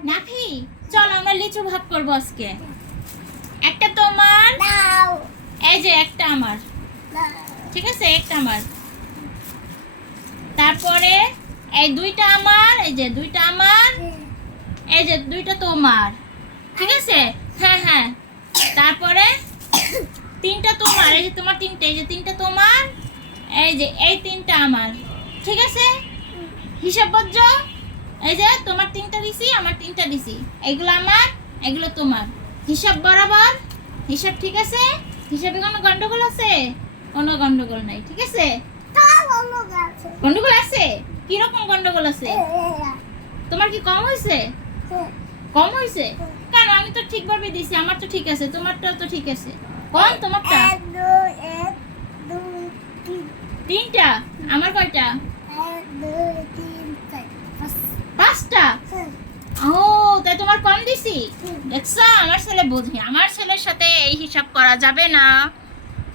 নাফি চল আমরা লিচু ভাগ করব আজকে। একটা তোমার এই যে একটা আমার। ঠিক আছে একটা আমার। তারপরে এই দুইটা আমার এই যে দুইটা আমার এই যে দুইটা তোমার ঠিক আছে? হ্যাঁ হ্যাঁ। তারপরে তিনটা তোমার এই যে তোমার তিনটা এই যে তিনটা তোমার এই যে এই তিনটা আমার। ঠিক আছে? হিসাব হিসাববদ্ধ এই যে তোমার তিনটা দিছি, আমার তিনটা দিছি। এগুলো আমার, এগুলো তোমার। হিসাব বরাবর, হিসাব ঠিক আছে? হিসাবে কোনো গন্ডগোল আছে? কোনো গন্ডগোল নাই, ঠিক আছে? গন্ডগোল আছে? কীরকম গন্ডগোল আছে? তোমার কি কম হয়েছে কম হয়েছে কেন? আমি তো ঠিকভাবে দিছি, আমার তো ঠিক আছে তোমারটা তো ঠিক আছে। কম তোমারটা? তিনটা? আমার কয়টা? তোমার কম দিছি? দেখছ আমার ছেলে বুঝি। আমার ছেলের সাথে এই হিসাব করা যাবে না।